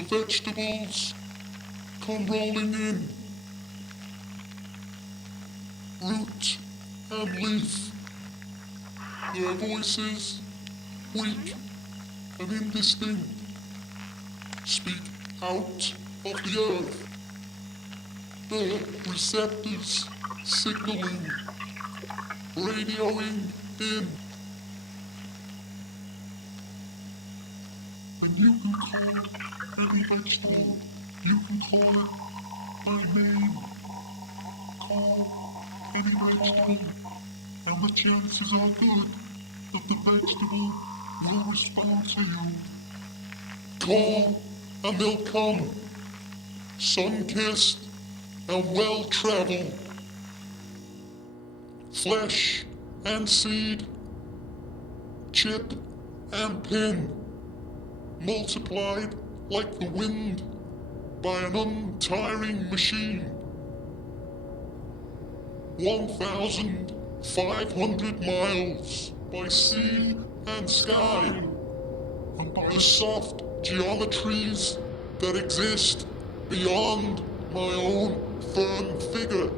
The vegetables come rolling in. Root and leaf. Their voices, weak and indistinct, speak out of the earth. Their receptors signaling, radioing in. And you can call any vegetable, you can call it by name. Call any vegetable, and the chances are good that the vegetable will respond to you. Call and they'll come, sun-kissed and well-traveled. Flesh and seed, chip and pin, multiplied like the wind by an untiring machine. 1,500 miles by sea and sky, and by the soft geometries that exist beyond my own firm figure.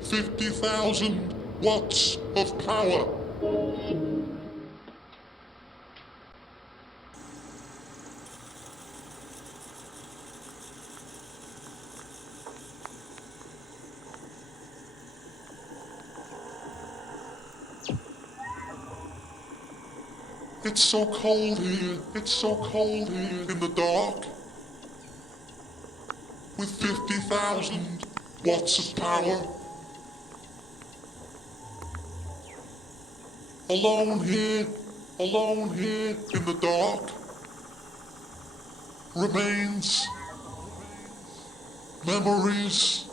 50,000 watts of power. It's so cold here, it's so cold here in the dark. With 50,000 watts of power. Alone here in the dark. Remains, memories.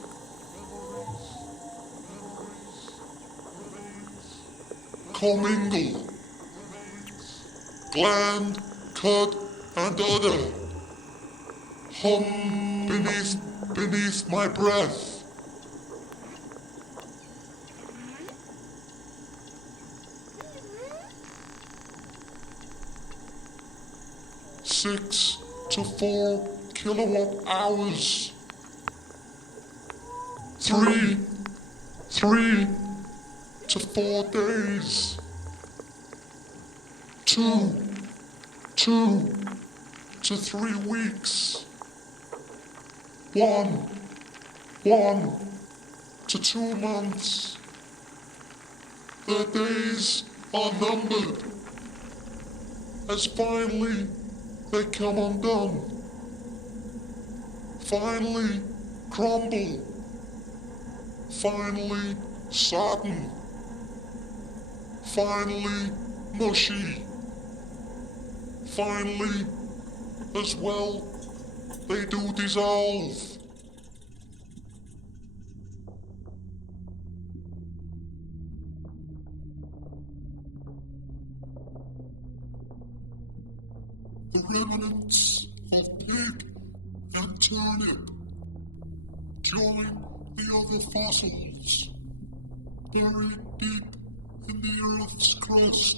Commingle. Gland, cud, and udder. Hum beneath my breath. Six to 4 kilowatt hours. Three to 4 days. Two to 3 weeks. One to 2 months. Their days are numbered, as finally they come undone. Finally crumble. Finally sodden. Finally mushy. Finally, as well, they do dissolve. The remnants of pig and turnip join the other fossils, buried deep in the Earth's crust,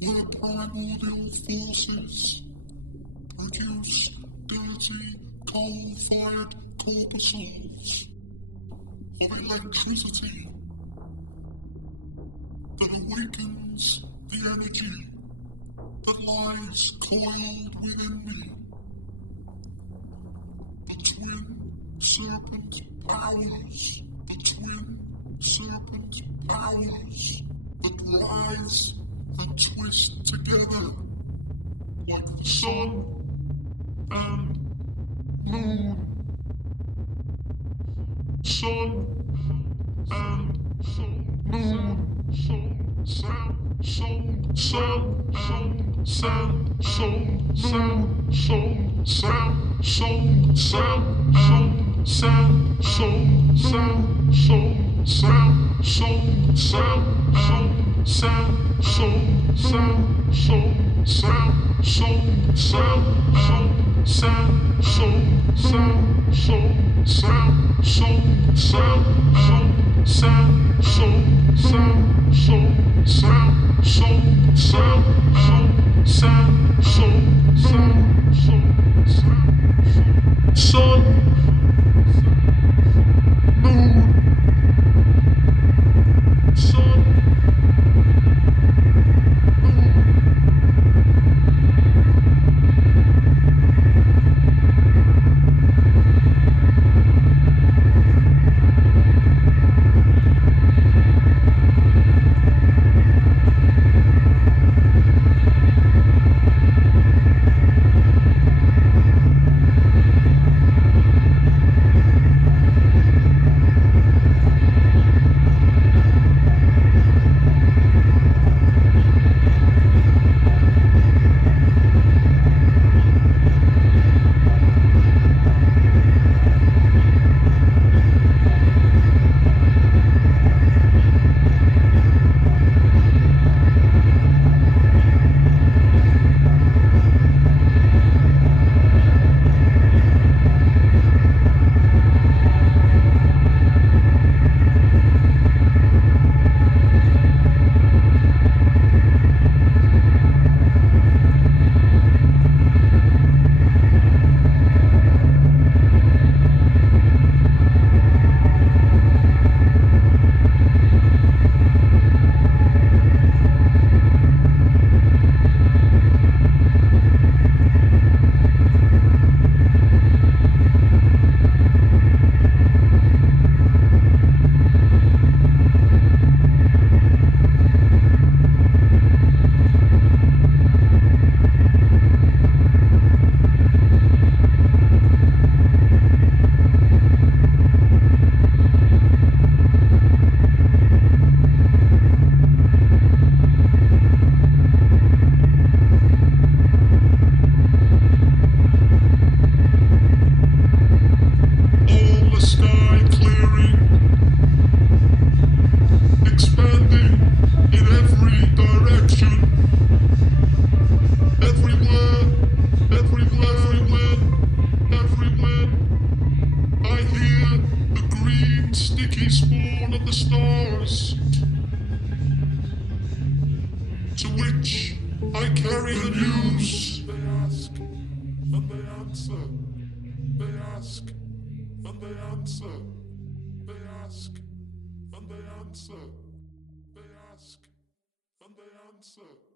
where primordial forces produce dirty coal-fired corpuscles of electricity that awakens the energy that lies coiled within me. The twin serpent powers that rise and twist together like the sun and moon. Sun and moon. sound, sound, sound, sound, sound, sound, sound, sound, sound, sound, sound, sound, sun, moon, sun, moon. Sticky spawn of the stars, to which I carry the news. They ask, and they answer. They ask, and they answer. They ask, and they answer. They ask, and they answer.